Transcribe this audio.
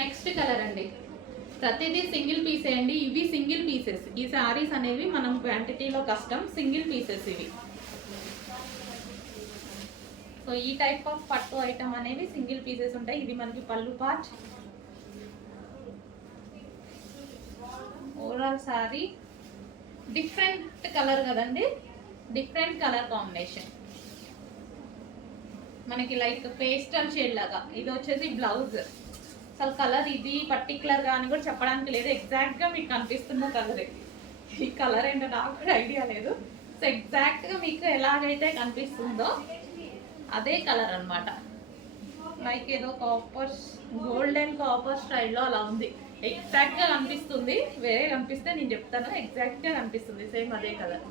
Next colour అండి, ప్రతిదీ single పీసే అండి. ఇవి సింగిల్ పీసెస్. ఈ శారీస్ అనేవి మనం క్వాంటిటీలో కష్టం, సింగిల్ పీసెస్ ఇవి. సో ఈ టైప్ ఆఫ్ పట్టు ఐటమ్ అనేవి సింగిల్ పీసెస్ ఉంటాయి. ఇది మనకి పళ్ళు part. Overall sari different colour కదండి, డిఫరెంట్ కలర్ కాంబినేషన్. మనకి లైక్ పేస్టల్ షేడ్ లాగా. ఇది వచ్చేసి బ్లౌజ్. అసలు కలర్ ఇది పర్టికులర్గా అని కూడా చెప్పడానికి లేదు, ఎగ్జాక్ట్గా మీకు కనిపిస్తున్న కలరే. ఈ కలర్ ఏంటో నాకు కూడా ఐడియా లేదు. సో ఎగ్జాక్ట్గా మీకు ఎలాగైతే కనిపిస్తుందో అదే కలర్ అనమాట. లైక్ ఏదో కాపర్, గోల్డెన్ కాపర్ స్టైల్లో అలా ఉంది. ఎగ్జాక్ట్గా కనిపిస్తుంది. వేరే కనిపిస్తే నేను చెప్తాను, ఎగ్జాక్ట్గా కనిపిస్తుంది సేమ్ అదే కలర్.